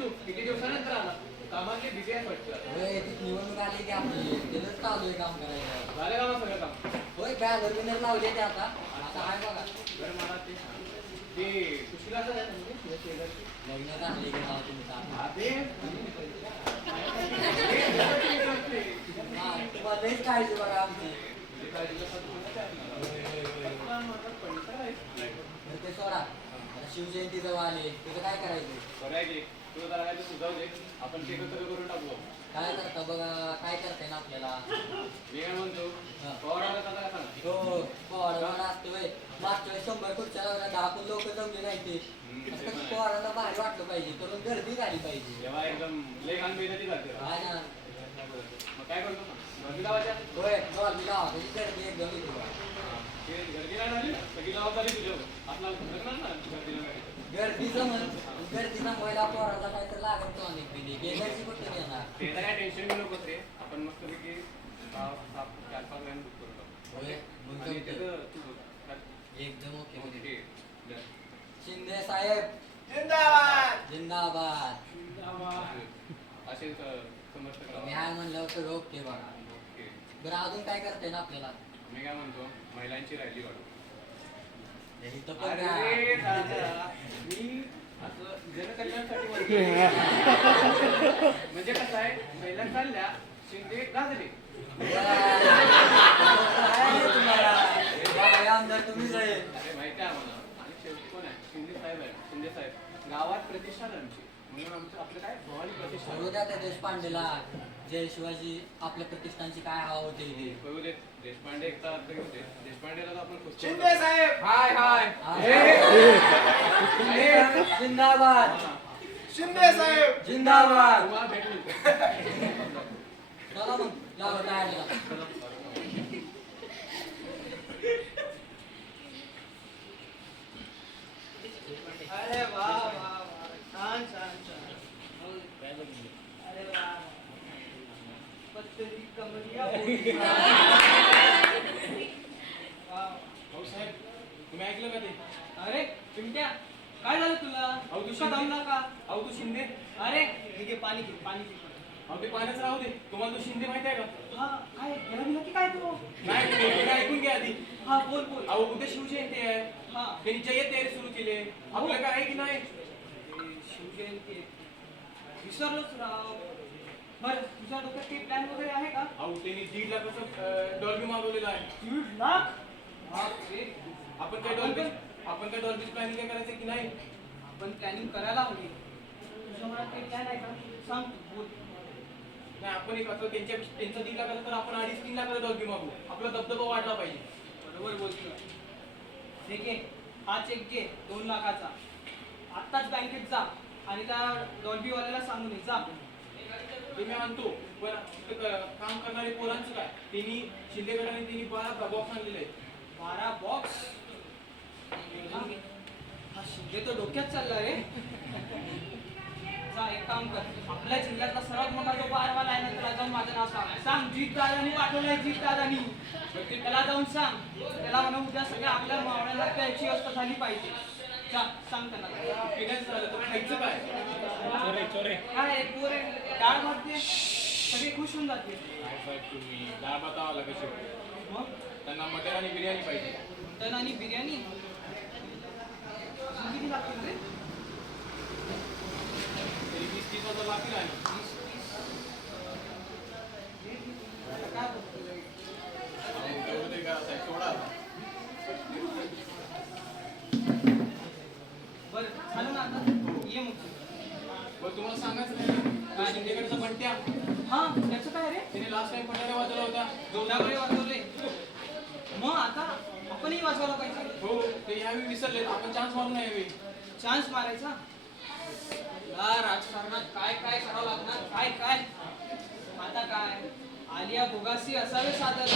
तू किती दिवसानंतर आला कामातली बिझी आहे वाटतं. होय ती निवडणूक आली की आपली त्यालाच चालू आहे काम करायचं. झालं का मग सगळं काम? होय बॅनर बिनर लावले ते आता आहे बघा. बरं मला ते सांग ते सुशिलाचं आहे म्हणजे तुझ्या शेजारची? लग्न झाले की नाव तुम्ही सांगा. हा, ते हा, तुम्हाला लईच काळजी बघा आमची. तर ते सोडा आता शिवजयंती जवळ आली तुझं काय करायचं? बरं आहे की तुला जरा काय सुचव दे आपण ते सगळं करून टाकू. काय करता बघा काय करताय ना आपल्याला. मी काय म्हणतो हा. पवाराला सांगा काय सांग. हो पोहाडा असतो व्हय. मागच्या वेळेस 100 खुर्च्या लावल्या 10 पण लोक जमले नाही ते. ते पण आहे. पोहाडाला भारी वाटलं पाहिजे करून गर्दी झाली पाहिजे. तेव्हा एकदम लय घाण बेजाती करते. हा ना. मग काय करतो सांग गर्दी लावायच्या. होय डॉल्बी लावा त्याची गर्दी एकदम येते बघा. ते गर्दी नाही झाली ना सगळी जबाबदारी तुझ्यावर. आपला लग्न ना गर्दी नाही. गर्दी जमल गर्दी जमवायला पोराला काय तर लागत तो अनेक दिली गेल्याची कुठे घेणार. ते तर काय टेन्शन घेऊ नकोस रे आपण मस्तपैकी 4-5 लाईन बुक करू टाकू. होय मग आणि जमतं. त्याचं तू एकदम ओके ओके, मध्ये. डन. शिंदे साहेब जिंदाबाद. जिंदाबाद. असे समजतं का? मी हाय म्हणलं सगळं ओके बघा. ओके. बरं अजून काय करते ना आपल्याला. मी काय म्हणतो महिलांची रॅली काढू. इथं पण अरे काय. दादा, मी असं जनकल्याणासाठी म्हणतो. म्हणजे कसं आहे महिला चालल्या शिंदे गाजले. आमदार तुम्हीच आहे. अरे माहिती आहे मला आणि शेवटी कोण आहे शिंदे साहेब आहे. शिंदे साहेब गावात प्रतिष्ठा आहे आमची म्हणून आमचं आपलं काय भवानी प्रतिष्ठा करू द्या त्या देशपांडेला जय शिवाजी आपल्या प्रतिष्ठानची काय हवा होते इथे. करू देत देशपांडे एकटा अर्थ घेऊ दे देशपांडेला तर आपण खुश शिंदे साहेब. हाय हाय जिंदाबाद शिंदे साहेब. जिंदाबाद. तुम्हाला भेटू. चला मग लावा काय आलेला. अरे वा वा वा छान छान छान. अरे वा पत्तरी कमरिया बोली. वा. भाऊ साहेब तुम्ही ऐकलं का ते? अरे चिमट्या काय झालं तुला? अहो, तू दुसरा शिंदे. दमला का? अहो तू शिंदे अरे हे घे पाणी घे पाणी घे. अहो ते पाण्याच राहू दे तुम्हाला तो शिंदे माहिती आहे का? हा काय गेला बिला की काय तू? नाही तुम्ही ऐकून घ्या आधी. हा बोल बोल. अहो उद्या शिवजयंती आहे हा त्यांनी जय्यत तयारी सुरू केली आहे. आपलं काय आहे की नाही? शिवजयंती विसरलोच राव. बरं तुझ्या डोक्यात काही प्लॅन वगैरे आहे का? अहो त्यांनी 1.5 लाखाचं डॉल्बी मागवलेला आहे. 1.5 लाख. बापरे. आपण काय डॉल्बीच प्लॅनिंग काय करायचं की नाही? आपण प्लॅनिंग करायला हवी. तुझ्या मनात काही प्लॅन आहे का? सांग तू बोल. नाही आपण एक असं त्यांचं 1.5 लाखाचं तर आपण 2.5-3 लाखाचा डॉल्बी मागू. आपला दबदबा वाढला पाहिजे. बरोबर बोलतोय. ठीक आहे हा चेक घे 2 लाखाचा. आत्ताच बँकेत जा आणि त्या डॉल्बीवाल्याला सांगून ये जा. ते मी आणतो पण तिथं काम करणारे पोरांचं काय त्यांनी शिंदे गटाने 12 बॉक्स आणलेले आहेत. 12 बॉक्स. हा शिंदे तो डोक्यात चालला रे. जा एक काम कर आपल्या जिल्ह्यातला सर्वात मोठा जो बारवाला आहे ना त्याला जाऊन माझं नाव सांग जीत दादानी पाठवलंय जीत दादानी. त्याला जाऊन सांग त्याला म्हणून उद्या सगळ्या आपल्या मावळ्याला प्यायची व्यवस्था झाली पाहिजे. जा सांग त्याला. पिण्याचं झालं तर खायचं काय? काय पोरे डाळ भात सगळे खुश होऊन जातील. काय साहेब तुम्ही डाळ भात आला कशी मग त्यांना मटण आणि बिर्याणी पाहिजे. मटण आणि बिर्याणी अजून किती लागतील रे? तरी 20-30 हजार लागतील आहे. काय बोलतोय? तेवढं तरी करा साहेब सोडा. बरं झालं ना आता ये मग. बरं तुम्हाला सांगायचं काय शिंदेकडचा बंट्या हा त्याचं काय रे? त्याने लास्ट टाइम पटायला वाजवला होता. दोनाकडे वाजवले. मग आता आपणही वाजवायला पाहिजे. हो ते यावेळी विसरले आपण चान्स मारून नाही यावेळी. चान्स मारायचा. या राजकारणात काय काय करावं लागणार काय काय. आता काय आलिया भोगासी असावे साधन.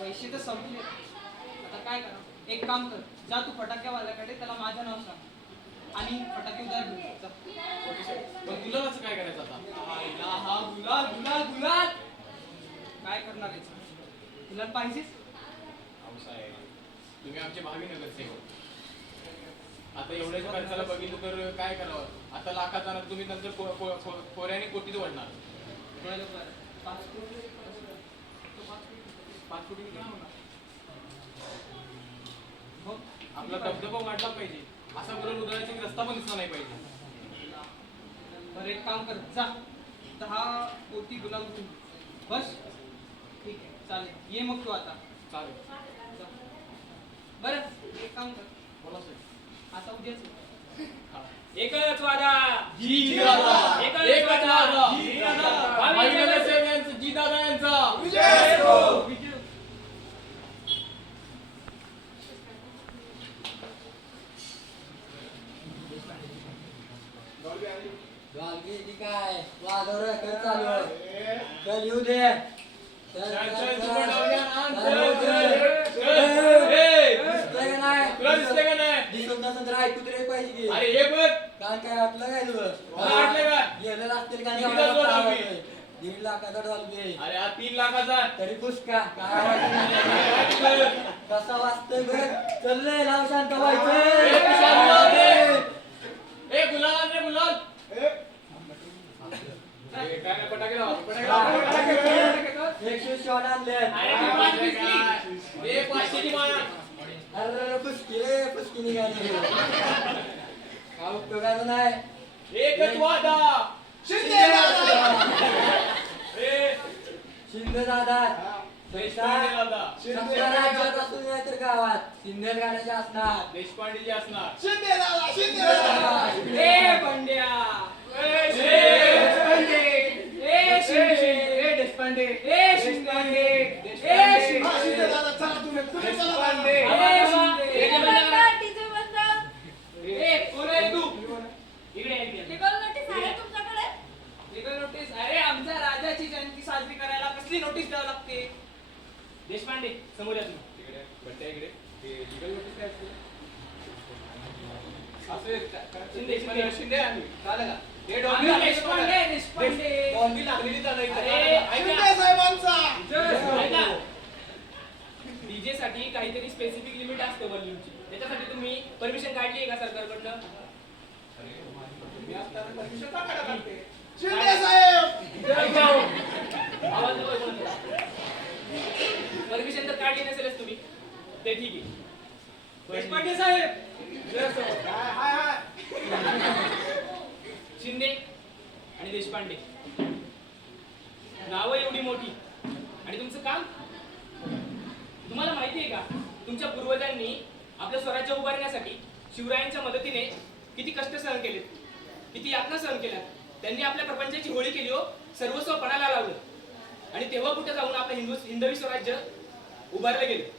पैसे तर संपले. आता काय करा एक काम कर जा तू फटाक्यावाल्याकडे त्याला माझं नाव सांग आणि फटाके उद्या घेऊन जा. ओके साहेब पण गुलाबाचं काय करायचं आता? आईला हा गुलाल गुलाल गुलाल. काय करणार आहे? गुलाल पाहिजेच. अहो साहेब तुम्ही आमचे भावी नगरसेवक आता एवढ्याच्या खर्चाला बघितलं तर काय करावं आता लाखात जाणार तुम्ही नंतर कोऱ्याने कोटीत वाढणार बरं बरं 5 कोटी 5 कोटी काय होणार मग आपला धबधबा वाढला पाहिजे असा करून उदयाचा रस्ता पण दिसला नाही पाहिजे बरं एक काम कर जा 10 कोटी गुलाब घेऊन बस ठीक आहे चालेल ये मग तू आता चालेल जा. बरं एक काम कर बोला साहेब आता उद्याच हा. एकच वादा जी दादा एकच वादा जी दादा भावी भावी नगरसेवक नगरसेवकांचा जी दादा यांचा विजय हो. गालगी ती काय वादळ कर चालू आहे. चल येऊ दे चल, चल, चल, चल, चल. तू पण जाऊया ना. चल, चल, चल. चल. ए, ए, दिसतंय का नाही? तुला दिसतंय का नाही? दिसत नसेल तर ऐकू तरी पाहिजे की. अरे हे बघ काय काय वाटलं काय तुझं? मला वाटलं का? गेलेलं असतील का नाही? किती डॉलर एवढा आम्ही? वाटतंय. 1.5 लाखाचा डॉल्बी. अरे हा 3 लाखाचा तरी पुष्का काय वाटलं? कसा वाचतोय बघ चल नाव शांत व्हायचं. ए, तू शांत हो रे. ए गुलाल रे गुलाल ए, काय नाही पटाके लावा, पटाके लावा. एक शॉट आणले. अरे ती पाच दिसली. ए 500 ची माया अरे फुसकी निघाली. काय उपयोगाचं नाही. एकच वादा शिंदे दादा. ए शिंदे दादा देशपांडे दादा समजा राज्यात असून नाही तर गावात शिंदे गाण्याचे असणार. देशपांडे जी असणार ए पंड्या ए, देशपांडे ए शिंदे ए देशपांडे ए शिंदे ए शिंदे देशपांडे ए शिंदे डीजे बंद करा. डीजे बंद. ए कोण आहे तू इकडे ये, इकडे. टिकल नोटीस आहे तुमच्याकडे? लीगल नोटीस अरे आमच्या राजाची जयंती साजरी करायला कसली नोटीस द्यावी लागते देशपांडे समोर या तुम्ही. इकडे बट्ट्या इकडे ते legal notice काय असते? असं आहे, शिंदे, शिंदे शिंदे आम्ही चालेल का हे आम्ही डॉल्बी लागलेली देशपांडे, देशपांडे. डॉल्बी लागलेली चालू आहे. अरे, ऐका. ऐका. डीजे साठी काहीतरी स्पेसिफिक लिमिट असते व्हॉल्यूमची त्याच्यासाठी तुम्ही परमिशन काढली आहे का सरकारकडनं मी असताना permission का काढायला लागते? आवाज परमिशन तर काढली नसेलच तुम्ही ते ठीक आहे देशपांडे साहेब हाय, हाय, हाय. शिंदे आणि देशपांडे नावं एवढी मोठी आणि तुमचं काम तुम्हाला माहिती आहे का तुमच्या पूर्वजांनी आपलं स्वराज्य उभारण्यासाठी शिवरायांच्या मदतीने किती कष्ट सहन केलेत किती यातना सहन केल्या त्यांनी आपल्या प्रपंचाची होळी केली हो सर्वस्व पणाला लावलं आणि तेव्हा कुठे जाऊन आपलं हिंदवी स्वराज्य उभारलं गेलं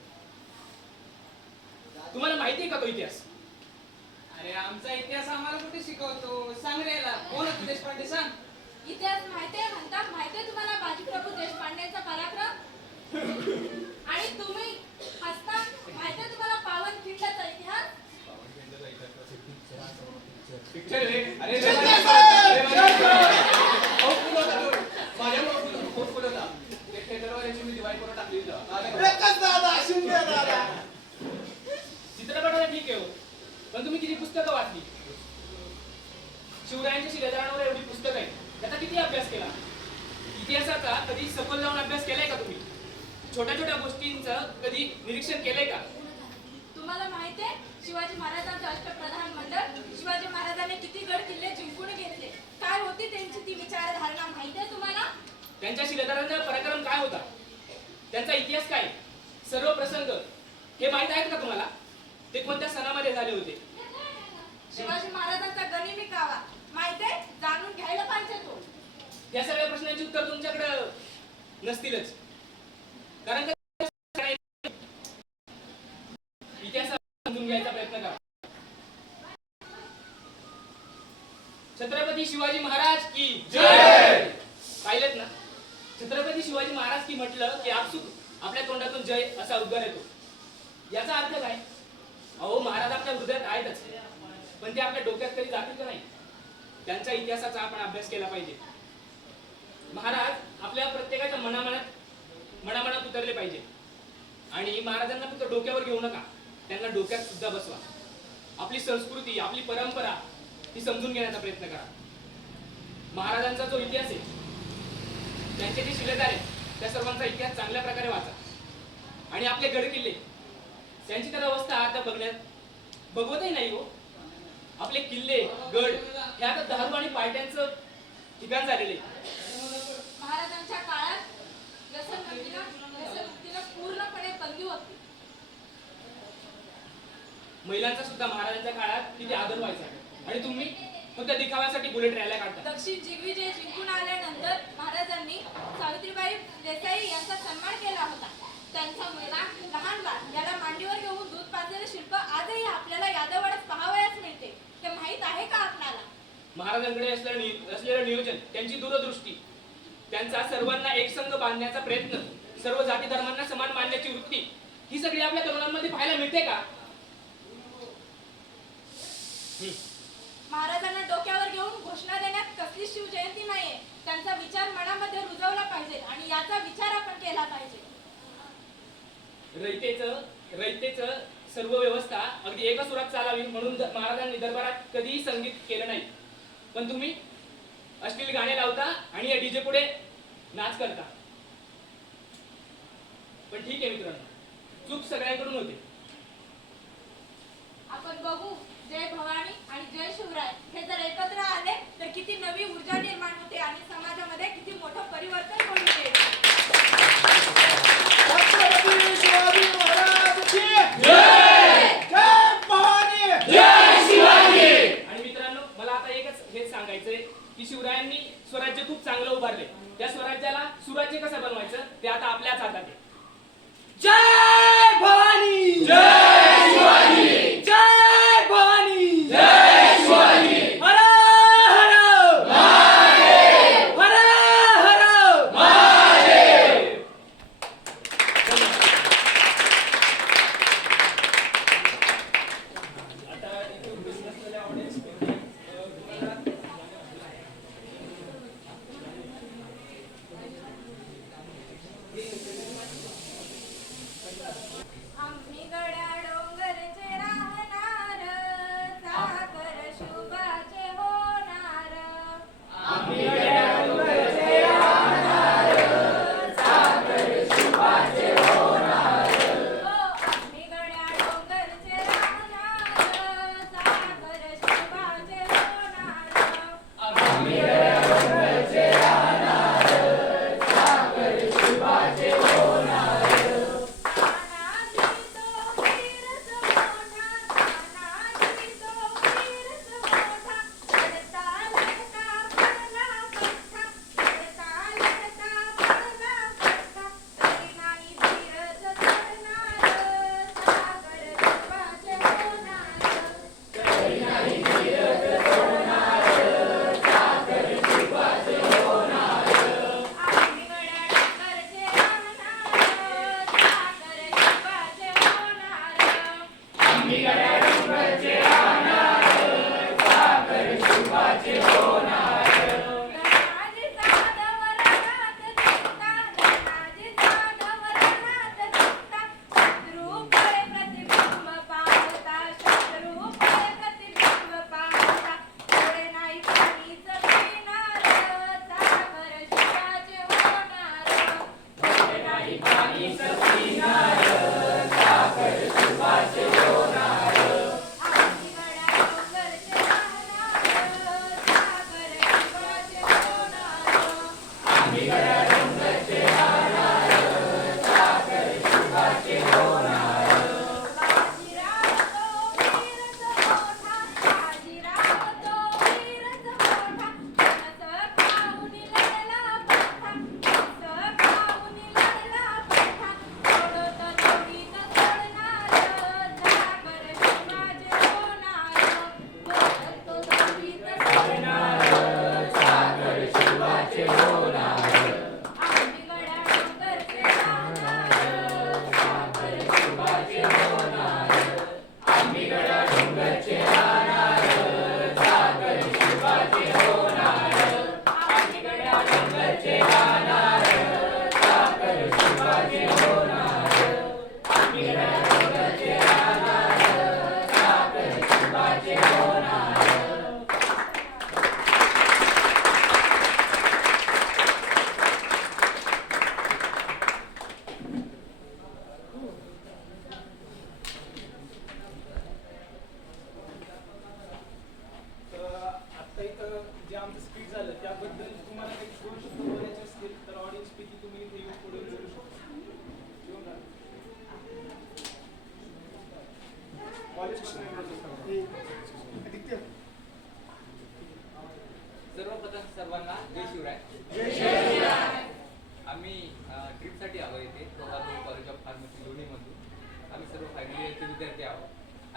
तुम्हाला माहिती आहे का तो इतिहास अरे आमचा इतिहास आम्हाला कुठे शिकवतो सांग रे याला कोण होतं देशपांडे सांग इतिहास माहितीये म्हणतात माहितीये तुम्हाला बाजीप्रभू देशपांडेंचा पराक्रम आणि तुम्ही हसता माहितीये तुम्हाला पावनखिंडचा इतिहास. Picture रे. अरे रे, खूप फुल होता तो. माझ्यामुळे खूप फुल होता. ते theaterवाल्याची मी divide करून टाकली होती. चित्रपटाला ठीक आहे हो पण तुम्ही किती पुस्तकं वाचली शिवरायांच्या शिलेदारांवर एवढी पुस्तकं आहेत त्याचा किती अभ्यास केला इतिहासाचा कधी सखोल जाऊन अभ्यास केलाय का तुम्ही छोट्या छोट्या गोष्टींचं कधी निरीक्षण केलंय का तुम्हाला माहितीये शिवाजी महाराजांचं अष्टप्रधान मंडळ शिवाजी महाराजांनी किती गड किल्ले जिंकून घेतले काय होती त्यांची ती विचारधारणा माहितीये तुम्हाला. त्यांच्या शिलेदारांचा पराक्रम काय होता त्यांचा इतिहास काय सर्व प्रसंग हे माहित आहेत का तुम्हाला ते कोणत्या सणामध्ये झाले होते शिवाजी महाराजांचा गनिमी कावा माहितीये जाणून घ्यायला पाहिजे तो. या सगळ्या प्रश्नांची उत्तर तुमच्याकडे नसतीलच कारण का इतिहास समजून घ्यायचा प्रयत्न करा छत्रपती शिवाजी महाराज की जय पाहिलेत ना छत्रपती शिवाजी महाराज की म्हटलं की आपसुक आपल्या तोंडातून जय असा उद्गार येतो याचा अर्थ काय अहो महाराज आपल्या हृदयात आहेतच पण ते आपल्या डोक्यात कधी जातील का नाही त्यांच्या इतिहासाचा आपण अभ्यास केला पाहिजे महाराज आपल्या प्रत्येकाच्या मनामनात उतरले पाहिजे आणि महाराजांना फक्त डोक्यावर घेऊ नका त्यांना डोक्यात सुद्धा बसवा आपली संस्कृती, आपली परंपरा ही समजून घेण्याचा प्रयत्न करा. महाराजांचा जो इतिहास आहे, त्यांचे जे शिलेदार आहेत, त्या सर्वांचा इतिहास चांगल्या प्रकारे वाचा. आणि आपले गड किल्ले, त्यांची तर अवस्था आता बघवतही नाही हो. आपले किल्ले, गड हे आता दारू आणि पार्ट्यांचं ठिकाण झालेले. महाराजांच्या काळात व्यसनमुक्तीला पूर्णपणे बंदी होती. महिलांचा सुद्धा महाराजांच्या काळात किती आदर व्हायचा. आणि तुम्ही फक्त दिखाव्यासाठी बुलेट रॅल्या काढता. दक्षिण दिग्विजय जिंकून आल्यानंतर महाराजांनी सावित्रीबाई देसाई यांचा सन्मान केला होता. त्यांचा मुलगा लहान बाळ याला मांडीवर घेऊन दूध पाजलेले शिल्प आजही आपल्याला यादवाड्यात पाहावयास मिळते. हे माहित आहे का आपल्याला? महाराजांकडे असलेलं नियोजन, त्यांची दूरदृष्टी, त्यांचा सर्वांना एकसंघ बांधण्याचा प्रयत्न, सर्व जाती धर्मांना समान मानण्याची वृत्ती, ही सगळी आपल्या तरुणांमध्ये पाहायला मिळते का? महाराजांना डोक्यावर घेऊन घोषणा देण्यात कसली शिवजयंती नाहीये. त्यांचा विचार मनामध्ये रुजवला पाहिजे आणि याचा विचार आपण केला पाहिजे. रयतेचं सर्व व्यवस्था अगदी एका सुरात चालावी म्हणून महाराजांनी दरबारात कधीही संगीत केलं नाही. पण तुम्ही अश्लील गाणे लावता आणि या डीजे पुढे नाच करता. पण ठीक आहे मित्रांनो, चूक सगळ्यांकडून होते. आपण बघू, जय भवानी आणि जय शिवराय हे जर एकत्र आले तर किती नवी ऊर्जा निर्माण होते आणि समाजामध्ये किती मोठं परिवर्तन होईल. छत्रपती शिवाजी महाराज की जय! जय भवानी! जय शिवाजी! आणि मित्रांनो, मला आता एकच हेच सांगायचंय की शिवरायांनी स्वराज्य खूप चांगलं उभारले. त्या स्वराज्याला सुराज्य कसं बनवायचं ते आता आपल्याच हातात आहे. जय भवानी, जय शिवाजी! जय भवानी, जय शिवाजी! हर हर महादेव! हर हर महादेव! आता इथे उपस्थित असलेल्या audience आम्ही गड्या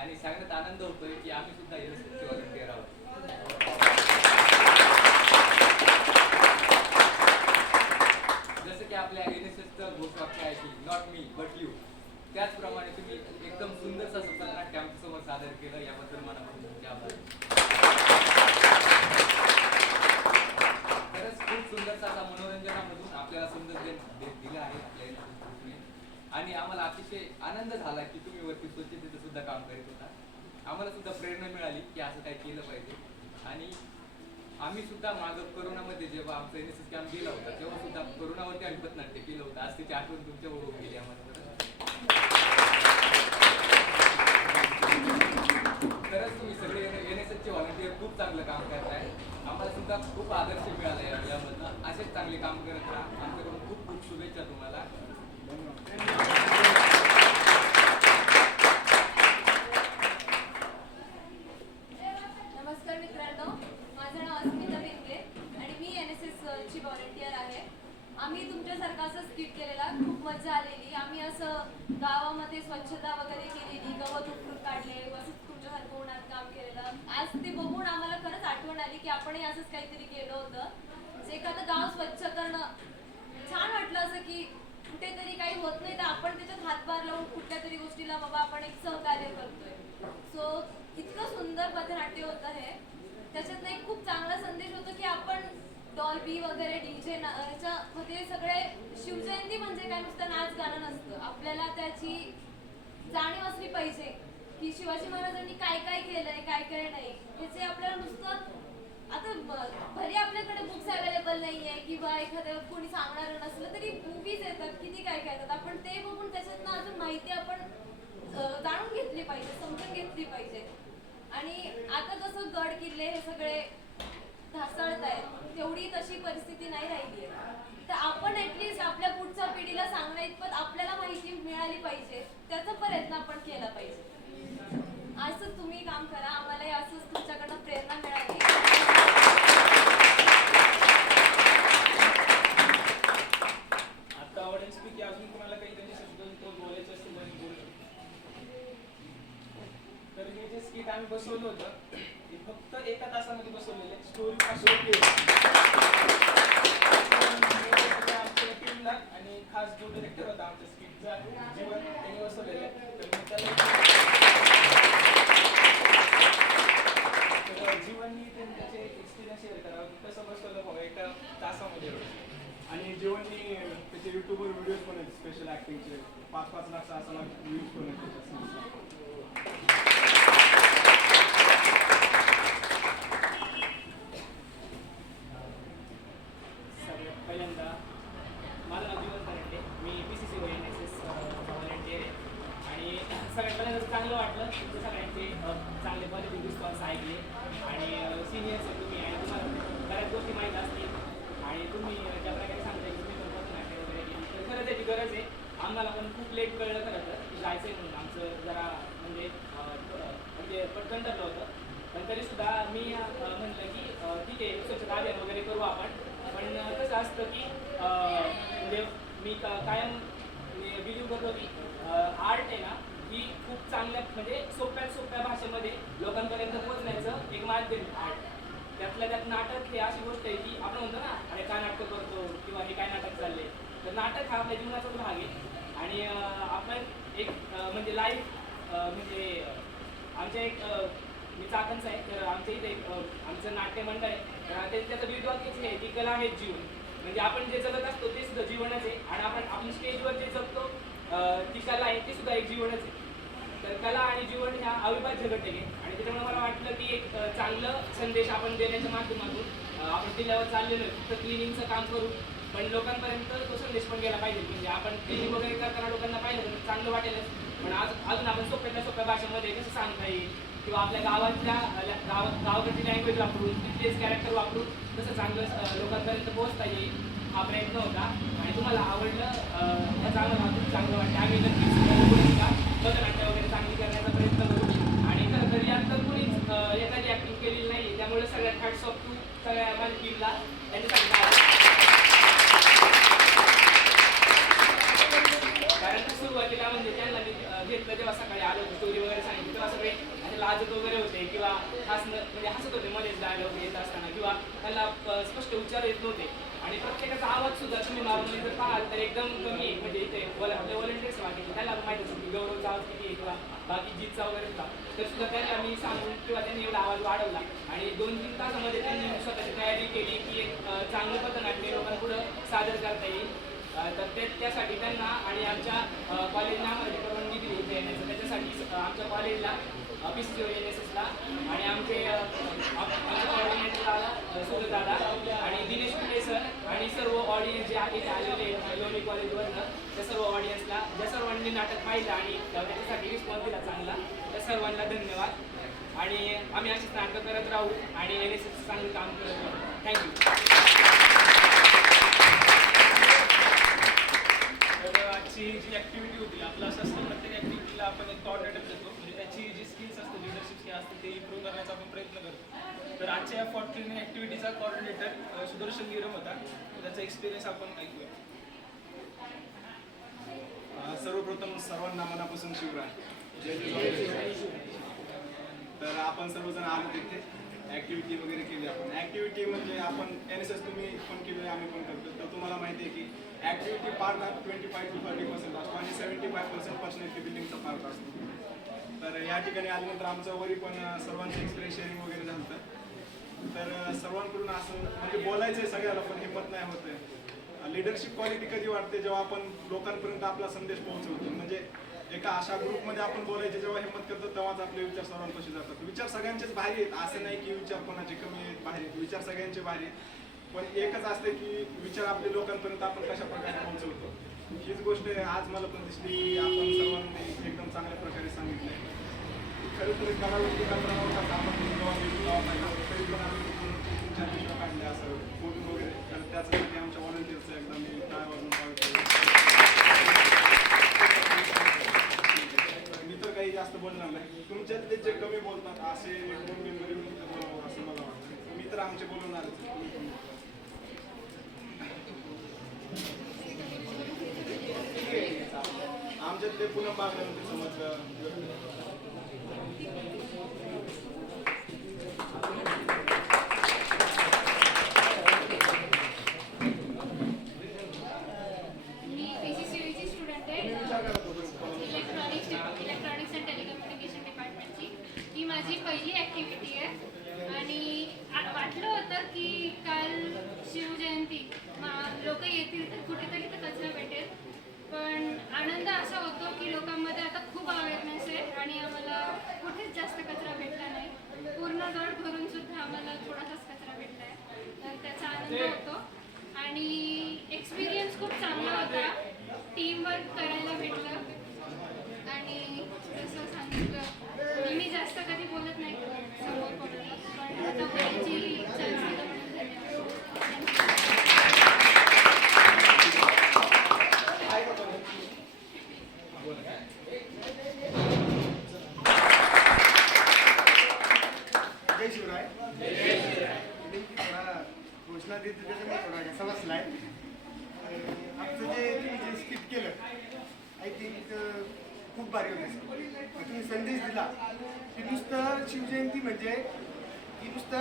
आणि सांगण्यात आनंद होतोय की आम्ही सुद्धा NSS व्हॉलंटियर आहोत. जसं की आपल्या NSSचं घोषवाक्य आहे की नॉट मी बट यू, त्याचप्रमाणे तुम्ही एकदम सुंदरसा सफलनाट्य आमच्यासमोर सादर केलं, याबद्दल मनापासून तुमचे आभार. खरंच खूप सुंदरसा असा मनोरंजनामधून आपल्याला सुंदर दिलं आहे आपल्या NSS. आणि आम्हाला अतिशय आनंद झाला की तुम्ही वरती स्वच्छतेचं सुद्धा काम करीत होता. आम्हाला सुद्धा प्रेरणा मिळाली की असं काही केलं पाहिजे. आणि आम्ही सुद्धा मागं कोरोनामध्ये जेव्हा आमचं NSS कॅम्प गेला होता तेव्हा सुद्धा कोरोनावरती आम्ही पथनाट्य केलं होतं. आज त्याची आठवण तुमच्या बरोबर केली आम्हाला. खरंच तुम्ही सगळे NSSचे व्हॉलंटियर खूप चांगलं काम करताय. आम्हाला सुद्धा खूप आदर्श मिळाला यामधनं. असेच चांगले काम करत राहा. आमच्याकडून खूप खूप शुभेच्छा तुम्हाला. नमस्कार मित्रांनो, माझं नाव अस्मिता बिंगे आणि मी NSS ची व्हॉलंटियर आहे. आम्ही तुमच्यासारखं असं स्किट केलेला, खूप मजा आलेली. आम्ही असं गावामध्ये स्वच्छता वगैरे केलेली, गवत उपटून काढले, असं तुमच्यासारखं उन्हात काम केलेलं. आज ते बघून आम्हाला खरंच आठवण आली की आपणही असंच काहीतरी केलं होतं. म्हणजे एखादं गाव स्वच्छ करणं छान वाटलं, असं की कुठेतरी काही होत नाही तर आपण त्याच्यात हातभार लावून कुठल्या तरी गोष्टीला बाबा आपण एक सहकार्य करतोय. सो इतकं सुंदर पथनाट्य होतं हे. त्याच्यात एक खूप चांगला संदेश होतो की आपण डॉल्बी वगैरे DJ मध्ये सगळे, शिवजयंती म्हणजे काय नुसतं नाच गाणं नसतं. आपल्याला त्याची जाणीव असली पाहिजे की शिवाजी महाराजांनी काय काय केलंय, काय काय नाही. त्याचे आपल्याला नुसतं, आता भले आपल्याकडे बुक्स अवेलेबल नाहीये किंवा एखाद्या कोणी सांगणारं नसलं तरी मूवीज येतात, किती काय काय येतात. आपण ते बघून त्याच्यातनं अजून माहिती आपण जाणून घेतली पाहिजे, समजून घेतली पाहिजे. आणि आता जसं गड किल्ले हे सगळे ढासळत आहेत, तेवढी तशी परिस्थिती नाही राहिली आहे. तर आपण ऍटलीस्ट आपल्या पुढच्या पिढीला सांगण्या इतपत आपल्याला माहिती मिळाली पाहिजे, त्याचा प्रयत्न आपण केला पाहिजे. असंच तुम्ही काम करा, आम्हालाही असंच तुमच्याकडनं प्रेरणा मिळाली. आता ऑडियन्स पैकी अजून कोणाला काही त्यांच्या शब्दांत बोलायचं असेल तर बोलू शकतो. तर हे जे स्किट आम्ही बसवलं होतं हे फक्त एका तासामध्ये बसवलेलं आहे. स्टोरी आमच्या टीमला आणि खास जो डिरेक्टर होता आमच्या स्किटचा जीवन, त्यांनी बसवलेलं आहे. तर मी त्याला जीवननी त्याचे एक्सपिरियन्स शेअर करावं की कसं बसवलं बाबा एका तासामध्ये. आणि जीवननी त्याचे युट्यूबवर व्हिडिओज पण आहेत स्पेशल ॲक्टिंगचे, 5-5 लाख 6 लाख व्ह्यूज पण आहेत. सगळ्यात पहिल्यांदा माझं नाव जीवन करंटे, मी PCC NSS व्हॉलंटियर आहे. आणि सगळ्यात पहिल्यांदा चांगलं वाटलं तुमचं सगळ्यांचे चांगले पॉझिटिव्ह रिस्पॉन्स ऐकले. आणि सिनियर्स आहे तुम्ही आणि तुम्हाला बऱ्याच गोष्टी माहीत असतील आणि तुम्ही ज्या प्रकारे सांगताय की तुम्ही पण पथनाट्य वगैरे केली, तर खरंच याची गरज आहे. आम्हाला पण खूप लेट कळलं खरं तर की जायचं आहे म्हणून. आमचं जरा म्हणजे पटकन ठरलं होतं, पण तरीसुद्धा मी म्हटलं की ठीक आहे स्वच्छता अभियान वगैरे करू आपण. पण कसं असतं की म्हणजे मी कायम बिलीव्ह करतो की आर्ट आहे ना ही खूप चांगल्या म्हणजे सोप्या भाषेमध्ये लोकांपर्यंत पोहोचण्याचं एक माध्यम आर्ट. त्यातल्या त्यात नाटक हे अशी गोष्ट आहे की आपण म्हणतो ना अरे काय नाटक करतो किंवा हे काय नाटक चालले, तर नाटक हा आपल्या जीवनाचाच भाग आहे. आणि आपण एक म्हणजे लाईव्ह म्हणजे आमच्या एक मी चाकणचं आहे, तर आमच्या इथे एक आमचं नाट्यमंडळ आहे. तर त्याचं ब्रीदवाक्यच हे की कला हेच जीवन. म्हणजे आपण जे जगत असतो ते सुद्धा जीवनच आहे आणि आपण स्टेजवर जे जगतो ती कला आहे ती सुद्धा एक जीवनच आहे. तर कला आणि जीवन ह्या अविभाज्य घटक आहे. आणि त्याच्यामुळे मला वाटलं की एक चांगलं संदेश आपण देण्याच्या माध्यमातून आपण किल्ल्यावर चाललेलो आहे. फक्त क्लिनिंगचं काम करू पण लोकांपर्यंत तो संदेश पण गेला पाहिजे. म्हणजे आपण क्लिनिंग वगैरे करताना लोकांना पाहिलं तर चांगलं वाटेलच, पण अजून आपण सोप्या भाषेमध्ये कसं सांगता येईल किंवा आपल्या गावातल्या गावाकडची लँग्वेज वापरून तिथलेच कॅरेक्टर वापरून कसं चांगलं लोकांपर्यंत पोहोचता येईल हा प्रयत्न होता. आणि तुम्हाला आवडलं ह्याचं आम्हाला चांगलं वाटतं. आम्ही नक्कीच पथनाट्य वगैरे चांगली करण्याचा प्रयत्न करू. आणि खरं तर यात तर कोणीच एखादी ॲक्टिंग केलेली नाही, त्यामुळे सगळ्यात हॅट्स ऑफ टू सगळ्या माझ्या टीमला त्यांच्यासाठी. कारण सुरुवातीला म्हणजे त्यांना मी घेतलं तेव्हा सकाळी आलो होतो, स्टोरी वगैरे सांगितली तेव्हा सगळे असे लाजत वगैरे होते किंवा म्हणजे हसत होते मध्येच डायलॉग येत असताना किंवा त्यांना स्पष्ट उच्चार येत नव्हते. आणि प्रत्येकाचा आवाज सुद्धा तुम्ही नॉर्मली जर पाहाल तर एकदम कमी आहे. म्हणजे इथे आपल्या व्हॉलेंटियर्स वाटते त्यांना माहिती असेल की गौरवचा आवाज किती आहे किंवा बाकी जीतचा वगैरे होता, तर सुद्धा त्यांना मी सांगून किंवा त्यांनी एवढा आवाज वाढवला. आणि 2-3 तासामध्ये त्यांनी स्वतःची तयारी केली की एक चांगलं पथनाट्य लोकांपुढं सादर करता येईल. तर त्यासाठी त्यांना आणि आमच्या कॉलेजला आम्हाला परवानगी दिली होती येण्याचं. त्याच्यासाठी आमच्या कॉलेजला PCCO NSSला आणि आमचे कोऑर्डिनेटर दादा सुरज दादा आणि दिनेश कुटे सर आणि सर्व ऑडियन्स जे आहे ते आलेले आहेत लोणी कॉलेजवरनं, त्या सर्व ऑडियन्सला ज्या सर्वांनी नाटक पाहिलं आणि त्याच्यासाठी रिस्पॉन्स दिला चांगला, त्या सर्वांना धन्यवाद. आणि आम्ही अशीच नाटकं करत राहू आणि NSS चांगलं काम करत राहू. थँक्यू. तर आजची जी ॲक्टिव्हिटी होती, आपलं असं असतं प्रत्येक ॲक्टिव्हिटीला आपण एक कोऑर्डिनेटर देतो, म्हणजे त्याची जी स्किल्स असते, लिडरशिप स्किल असते ते इम्प्रूव्ह करण्याचा आपण प्रयत्न करतो. तर आजच्या या 14 ॲक्टिव्हिटीचा कोऑर्डिनेटर सुदर्शन गिरम होता, त्याचा एक्सपिरियन्स आपण ऐकूया. सर्वप्रथम सर्वांना मनापासून शिवराय. तर आपण सर्वजण आलो तिथे ॲक्टिव्हिटी वगैरे केली. आपण ॲक्टिव्हिटी म्हणजे आपण NSS तुम्ही पण केलं, आम्ही पण करतो. तर तुम्हाला माहिती आहे की ॲक्टिव्हिटी पार्ट हा 25 to 30% असतो आणि 75% पर्सनॅलिटी बिल्डिंगचा पार्ट असतो. तर या ठिकाणी आल्यानंतर आमचं वरी पण सर्वांचं एक्सपिरियन्स शेअरिंग वगैरे झालं. तर सर्वांकडून असं म्हणजे बोलायचं आहे सगळ्याला, पण हिंमत नाही होत आहे. लिडरशिप क्वालिटी कधी वाटते जेव्हा आपण लोकांपर्यंत आपला संदेश पोहोचवतो. म्हणजे एका अशा ग्रुपमध्ये आपण बोलायचे जेव्हा हिंमत करतो तेव्हाच आपले विचार सर्वांपाशी जातात. विचार सगळ्यांचेच भारी आहेत, असं नाही की विचार कोणाचे कमी आहेत भारी आहेत, विचार सगळ्यांचे भारी आहेत. पण एकच असते की विचार आपले लोकांपर्यंत आपण कशा प्रकारे पोहोचवतो. हीच गोष्ट आज मला पण दिसली की आपण सर्वांनी एकदम चांगल्या प्रकारे सांगितलं. खरं तर करावं आपण जेव्हा भेटलो पाहिजे तरी पण आम्ही तुमच्या चित्र काढले असं फोटो वगैरे. तर त्यासाठी आमच्या व्हॉलंटियर्सचं एकदा मी काय वाजून मी तर काही जास्त बोलणार नाही. तुमच्यातले जे कमी बोलतात असे 1-2 मेंबर बोलावं असं मला वाटतं. मी तर आमचे बोलवणारच. आमच्यातले पुन्हा मागण्या होते समजलं. मी PCCOची स्टुडंट आहे इलेक्ट्रॉनिक्स अँड टेलिकम्युनिकेशन डिपार्टमेंटची. ही माझी पहिली ॲक्टिव्हिटी आहे आणि वाटलं होतं की काल शिवजयंती लोक येतील तर कुठेतरी तर कचरा भेटेल, पण आनंद असा होतो की लोकांमध्ये आता खूप अवेअरनेस आहे आणि आम्हाला कुठेच जास्त कचरा भेटला नाही. पूर्ण गड भरून सुद्धा आम्हाला थोडासाच कचरा भेटला आहे, तर त्याचा आनंद होतो. आणि एक्सपिरियन्स खूप चांगला होता, टीमवर्क करायला भेटलं. आणि जसं सांगितलं मी जास्त कधी बोलत नाही समोर कोणाला, पण आता बोलायची चान्स दिला म्हणून जय शिवराय. घोषणा देत त्याच्यामुळे थोडा समजलाय. आमचं जे स्किट केलं आय थिंक खूप भारी होते. तुम्ही संदेश दिला की नुसतं शिवजयंती म्हणजे की नुसतं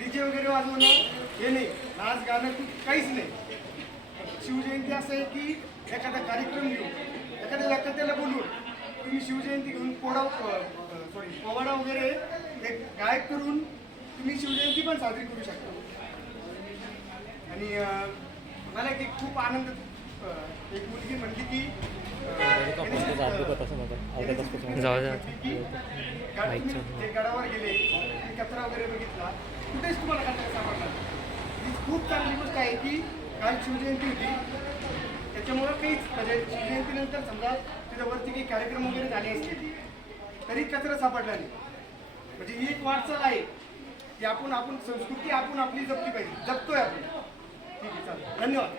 DJ वगैरे वाजवणं हे नाही, नाच गाणं खूप काहीच नाही. शिवजयंती असं आहे की एखादा कार्यक्रम घेऊन एखाद्या व्यक्तीला बोलून तुम्ही शिवजयंती घेऊन पोवाडा वगैरे एक गायक करून तुम्ही शिवजयंती पण साजरी करू शकता. आणि मला एक खूप आनंद, एक मुलगी म्हटली की जे गडावर गेले कचरा वगैरे बघितला, कुठेच तुम्हाला कचरा सापडला. ही खूप चांगली गोष्ट आहे की काल शिवजयंती होती त्याच्यामुळं काहीच म्हणजे शिवजयंतीनंतर समजा त्याच्यावरती काही कार्यक्रम वगैरे झाले असते तरी कचरा सापडला नाही. म्हणजे ही एक वाटचाल आहे की आपण संस्कृती आपण आपली जपली पाहिजे, जपतोय आपण. ठीक आहे, चालेल, धन्यवाद.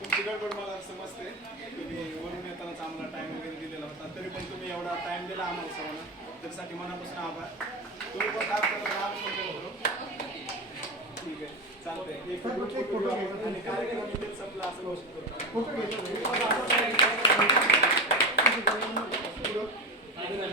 तुमची गडबड मला समजते. तुम्ही वरून येतानाच आम्हाला टाइम वगैरे दिलेला होता, तरी पण तुम्ही एवढा टाइम दिला आम्हाला सर्वांना, त्यासाठी मनापासून आभार. तुम्ही पण काम करत राहा. ठीक आहे, चालतंय. एक ग्रुप फोटो घेऊ आपण आणि कार्यक्रम इथे संपला असं घोषित करू.